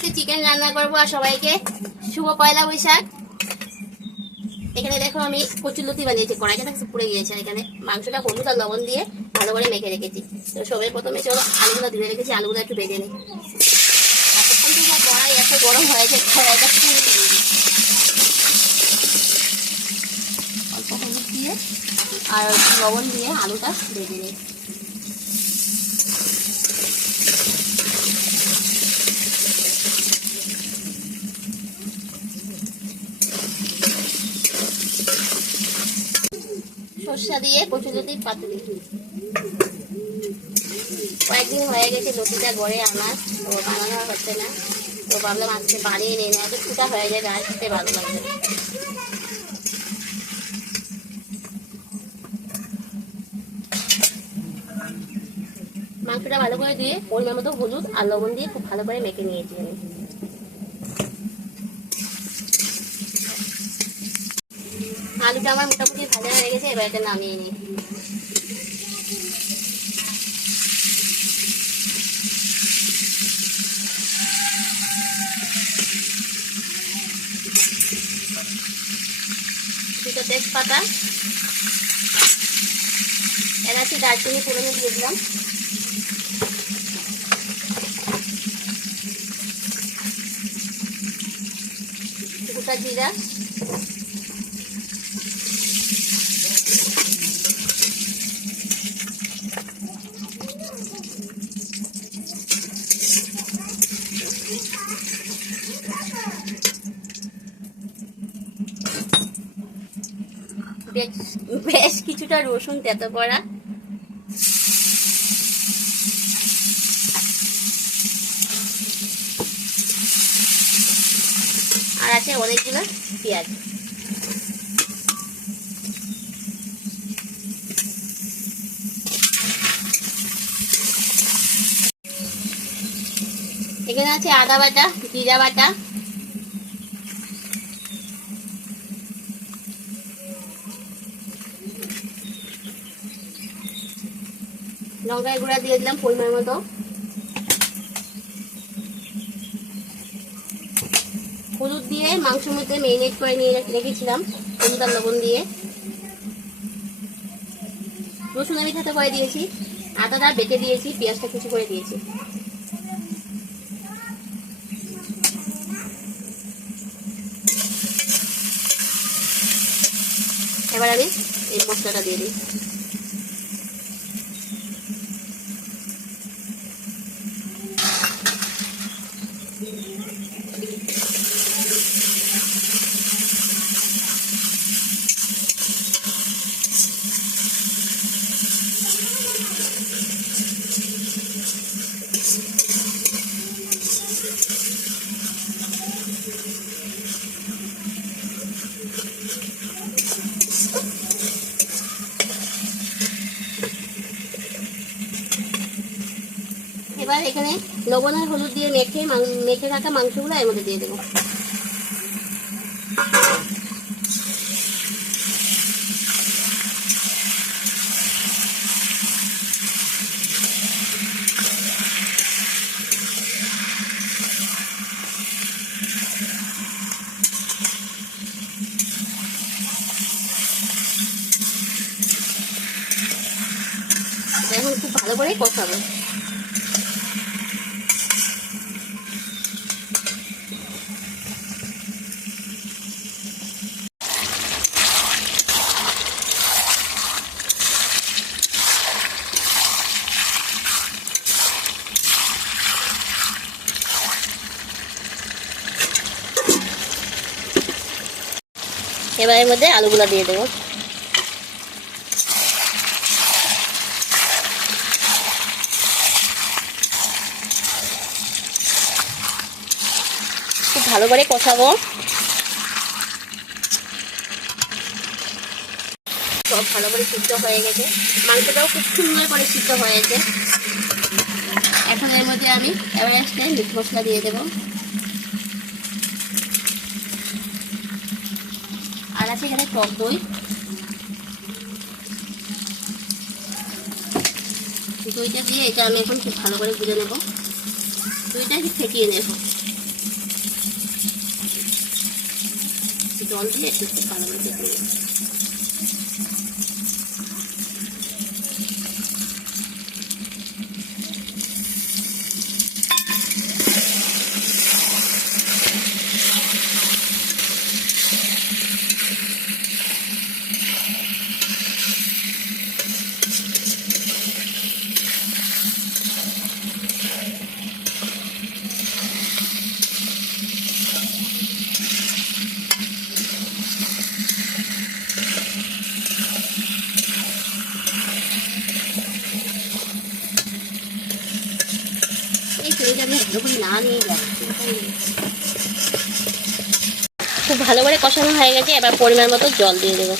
আজকে চিকেন রান্না করবো আর সবাইকে শুভ পয়লা বৈশাখ। এখানে দেখো আমি কচুরলতি বানিয়েছি, কড়াইটা পুড়ে গিয়েছে। এখানে মাংসটা হলুদ আর লবণ দিয়ে ভালো করে মেখে রেখেছি। তো সবাই প্রথমে চলো আলুগুলো ধুয়ে রেখেছি, আলুগুলো একটু ভেজে নিই। এতক্ষণ থেকে কড়াই এত গরম হয়েছে, কড়াইটা পুড়ে দিয়ে অল্প হলুদ দিয়ে আর লবণ দিয়ে আলুটা ভেজে নিই। সরষা দিয়ে কচুরলতি পাতুরি, কয়েকদিন হয়ে গেছে লতিটা গড়ে আমার, তো বানানো হচ্ছে না। তো ভাবলাম আজকে বানিয়ে নিই, না একটু ফুটা হয়ে যায়, আর খেতে ভালো লাগবে। মাংসটা ভালো করে দিয়ে পরিমাণ মতো হলুদ আর লবণ দিয়ে খুব ভালো করে মেখে নিয়েছি আমি। আলুটা আমার মোটামুটি ভাজা হয়ে গেছে, এবার এটা নামিয়ে নিই। দুটো তেজপাতা, এলাচি, দারচিনি ফোড়নে দিয়ে দিলাম। গোটা জিরা, বেশ কিছুটা রসুন তেতো করা, আর আছে অনেকগুলো পেঁয়াজ। এখানে আছে আদা বাটা, জিরা বাটা, লঙ্কার গুঁড়া দিয়ে দিলাম পরিমাণ মতো। হলুদ দিয়ে মাংসের মধ্যে মেরিনেট করে নিয়ে রেখেছিলাম, হলুদ আর লবণ দিয়ে। রসুন আমি খেতে করে দিয়েছি, আদাটা বেটে দিয়েছি, পেঁয়াজটা কুচি করে দিয়েছি। এবার আমি এই মশলাটা দিয়ে দিই। এবার এখানে লবণ আর হলুদ দিয়ে মেখে রাখা মাংসগুলো এর মধ্যে দিয়ে দেবো। এখন খুব ভালো করে কষাবো। এবার এর মধ্যে আলুগুলো দিয়ে দেবো। খুব ভালো করে কষাবো। সব ভালো করে সিদ্ধ হয়ে গেছে, মাংসটাও খুব সুন্দর করে সিদ্ধ হয়েছে। এখন এর মধ্যে আমি এভারেস্টের মিট মশলা দিয়ে দেবো। আর আছে এখানে টক দই, দইটা দিয়ে এটা আমি এখন খুব ভালো করে গুলে নেব। দইটা একটু ফেটিয়ে নেব। জল দিয়ে একটু খুব ভালো করে চেপে নেব। খুব ভালো করে কষানো হয়ে গেছে, এবার পরিমাণ মতো জল দিয়ে দেবো।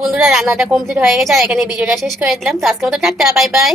বন্ধুরা রান্নাটা কমপ্লিট হয়ে গেছে আর এখানে ভিডিওটা শেষ করে দিলাম। তো আজকের মতো টাটা, বাই বাই।